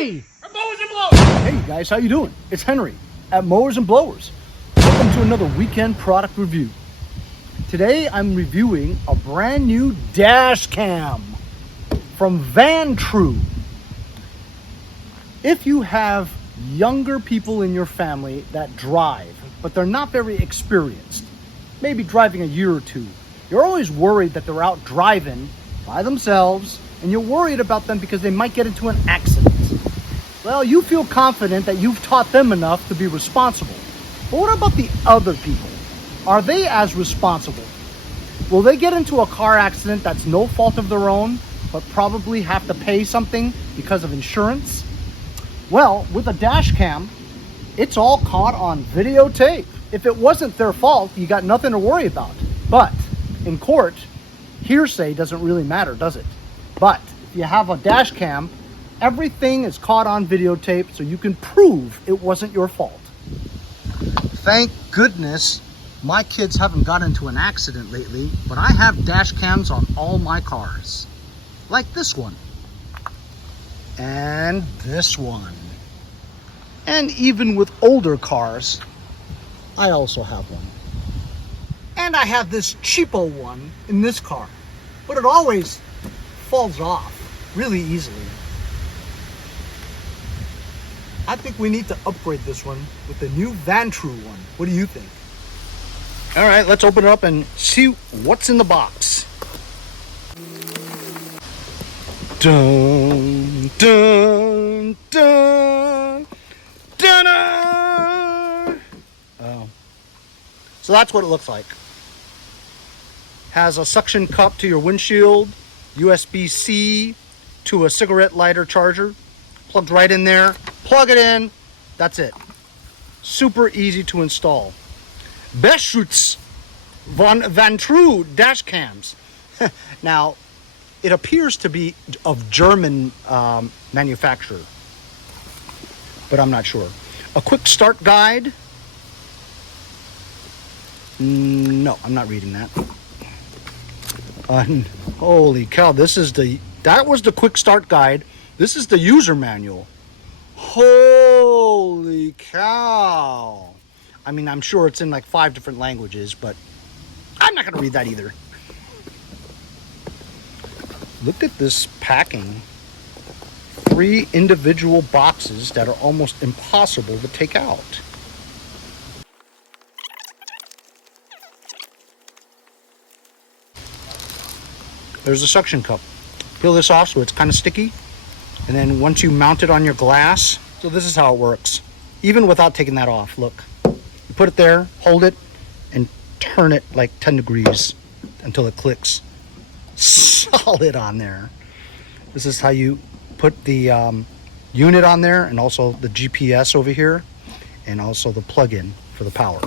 Hey! At Mowers and Blowers! Hey guys, how you doing? It's Henry at Mowers and Blowers. Welcome to another weekend product review. Today I'm reviewing a brand new Dashcam from Vantrue. If you have younger people in your family that drive, but they're not very experienced, maybe driving a year or two, you're always worried that they're out driving by themselves and you're worried about them because they might get into an accident. Well, you feel confident that you've taught them enough to be responsible. But what about the other people? Are they as responsible? Will they get into a car accident that's no fault of their own, but probably have to pay something because of insurance? Well, with a dash cam, it's all caught on videotape. If it wasn't their fault, you got nothing to worry about. But in court, hearsay doesn't really matter, does it? But if you have a dash cam, everything is caught on videotape, so you can prove it wasn't your fault. Thank goodness my kids haven't got into an accident lately, but I have dash cams on all my cars. Like this one. And this one. And even with older cars, I also have one. And I have this cheapo one in this car, but it always falls off really easily. I think we need to upgrade this one with the new Vantrue one. What do you think? All right, let's open it up and see what's in the box. Dun, dun, dun, dun, dun. Oh. So that's what it looks like. Has a suction cup to your windshield, USB-C to a cigarette lighter charger, plugged right in there. Plug it in, that's it. Super easy to install. Beschutz von Vantrue dash cams. Now, it appears to be of German manufacturer, but I'm not sure. A quick start guide. No, I'm not reading that. Holy cow, that was the quick start guide. This is the user manual. Holy cow. I mean, I'm sure it's in like 5 different languages, but I'm not going to read that either. Look at this packing. 3 individual boxes that are almost impossible to take out. There's a suction cup. Peel this off so it's kind of sticky. And then once you mount it on your glass, so this is how it works. Even without taking that off, look. You put it there, hold it, and turn it like 10 degrees until it clicks. Solid on there. This is how you put the unit on there, and also the GPS over here, and also the plug-in for the power.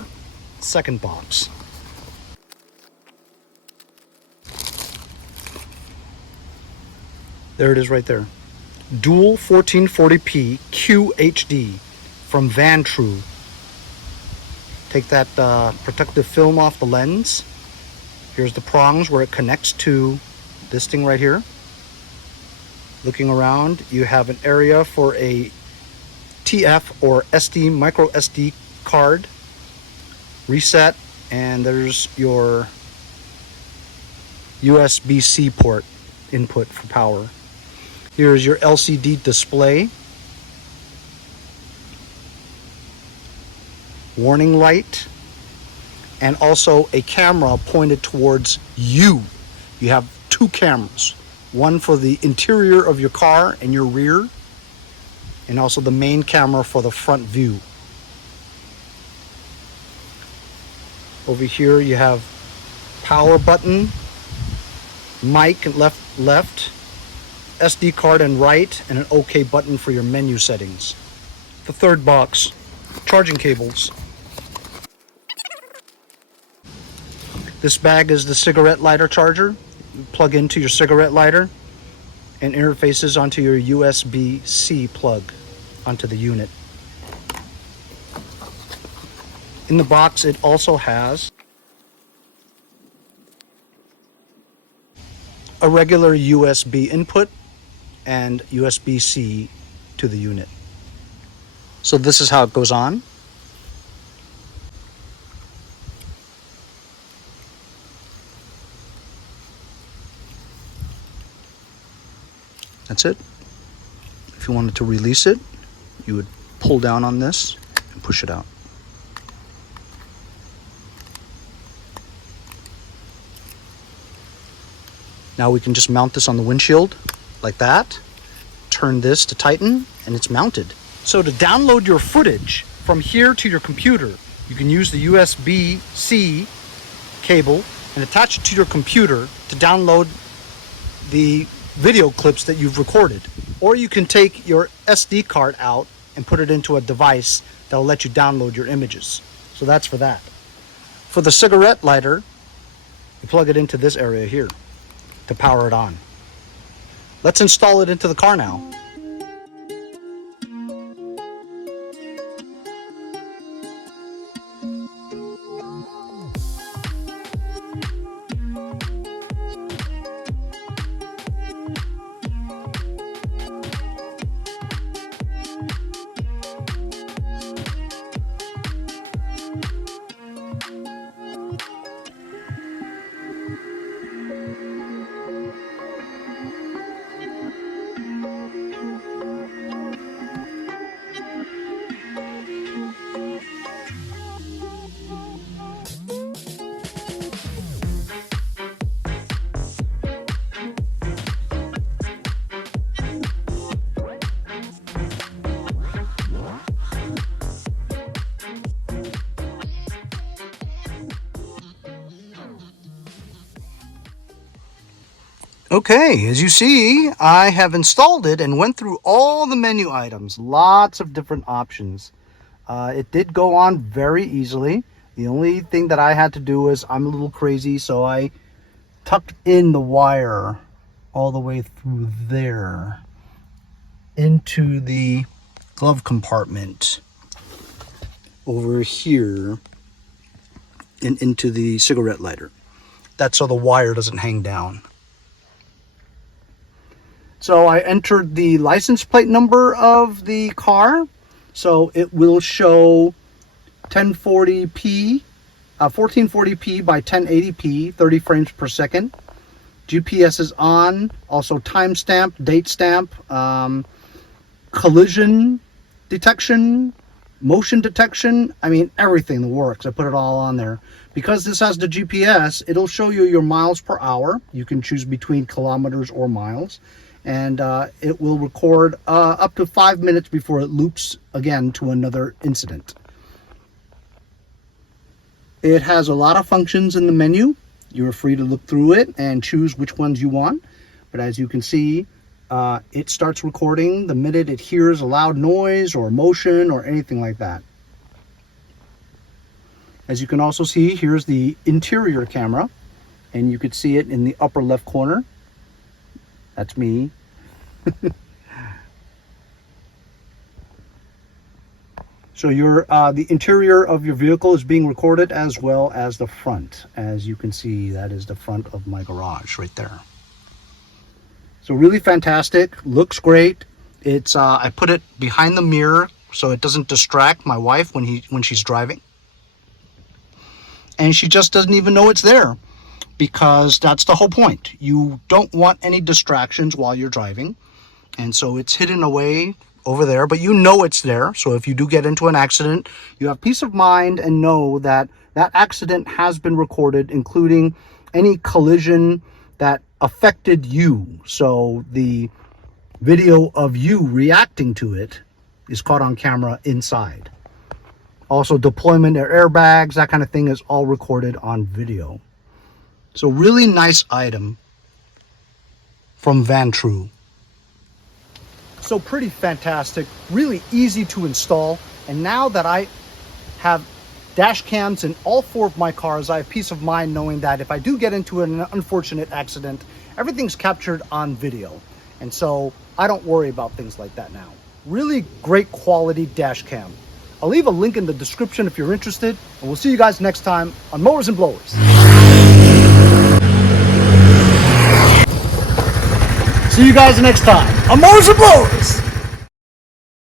Second box. There it is right there. Dual 1440p QHD from Vantrue. Take that protective film off the lens. Here's the prongs where it connects to this thing right here. Looking around, you have an area for a TF or SD micro SD card. Reset, and there's your USB-C port input for power. Here's your LCD display, warning light, and also a camera pointed towards you. You have 2 cameras, one for the interior of your car and your rear, and also the main camera for the front view. Over here you have power button, mic left, SD card and right, and an OK button for your menu settings. The third box, charging cables. This bag is the cigarette lighter charger. You plug into your cigarette lighter and interfaces onto your USB-C plug onto the unit. In the box, it also has a regular USB input and USB-C to to the unit. So this is how it goes on. That's it. If you wanted to release it, you would pull down on this and push it out. Now we can just mount this on the windshield like that. Turn this to tighten and it's mounted. So to download your footage from here to your computer, you can use the USB-C cable and attach it to your computer to download the video clips that you've recorded. Or you can take your SD card out and put it into a device that'll let you download your images. So that's for that. For the cigarette lighter, you plug it into this area here to power it on. Let's install it into the car now. Okay, as you see, I have installed it and went through all the menu items, lots of different options. It did go on very easily. The only thing that I had to do is, I'm a little crazy, so I tucked in the wire all the way through there into the glove compartment over here and into the cigarette lighter. That's so the wire doesn't hang down. So I entered the license plate number of the car. So it will show 1440p by 1080p, 30 frames per second. GPS is on, also timestamp, date stamp, collision detection, motion detection. I mean, everything works. I put it all on there. Because this has the GPS, it'll show you your miles per hour. You can choose between kilometers or miles. And it will record up to 5 minutes before it loops again to another incident. It has a lot of functions in the menu. You're free to look through it and choose which ones you want. But as you can see, it starts recording the minute it hears a loud noise or motion or anything like that. As you can also see, here's the interior camera, and you could see it in the upper left corner. That's me. So the interior of your vehicle is being recorded, as well as the front. As you can see, that is the front of my garage right there. So really fantastic, looks great. It's I put it behind the mirror so it doesn't distract my wife when she's driving. And she just doesn't even know it's there, because that's the whole point. You don't want any distractions while you're driving. And so it's hidden away over there, but you know it's there. So if you do get into an accident, you have peace of mind and know that that accident has been recorded, including any collision that affected you. So the video of you reacting to it is caught on camera inside. Also, deployment of airbags, that kind of thing is all recorded on video. So really nice item from Vantrue. So pretty fantastic, really easy to install. And now that I have dash cams in all 4 of my cars, I have peace of mind knowing that if I do get into an unfortunate accident, everything's captured on video. And so I don't worry about things like that now. Really great quality dash cam. I'll leave a link in the description if you're interested, and we'll see you guys next time on Mowers and Blowers. See you guys next time on Mowers and Blowers.